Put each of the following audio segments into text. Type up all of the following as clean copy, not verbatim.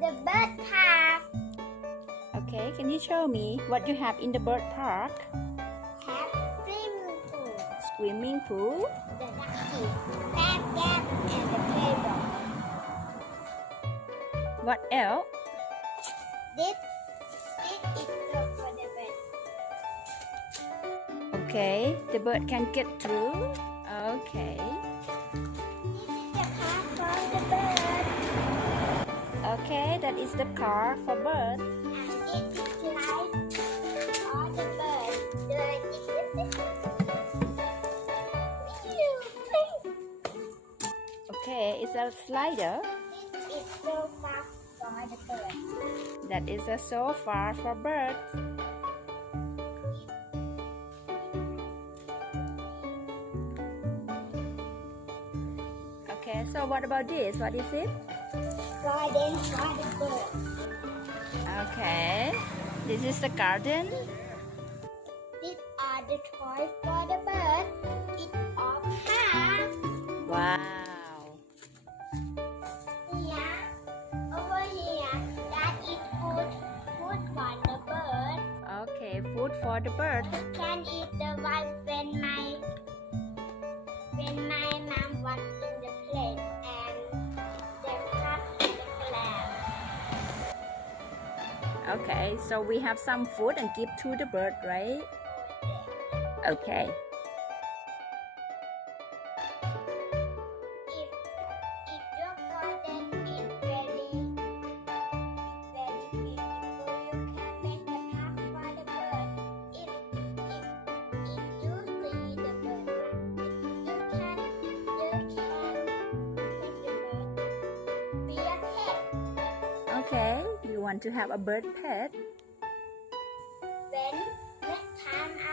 the bird park. Okay, can you show me what you have in the bird park? Have swimming pool, Swimming pool. the ducky, crab gap, and the playground. What else? This is good for the bird. Okay, the bird can get through. Okay. This is the car for the bird. Okay, that is the car for birds. And this is light for the bird. Okay, is that a slider? This is so far for the bird. That is a sofa for birds. Okay, so what about this? What is it? Garden for the bird. Okay, this is the garden. These are the toys for the bird. It's all park. Wow. Here, over here, that is food for the bird. Okay, food for the birds. I can eat the one when my mom was in the plate and the cup in the glass. Okay, so we have some food and give to the bird, right? Okay. If your garden is very beautiful, you can make a park for the bird. If you see the bird, you can make the bird be a pet. Okay, you want to have a bird pet? When next time I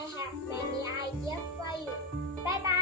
have many ideas for you. Bye bye.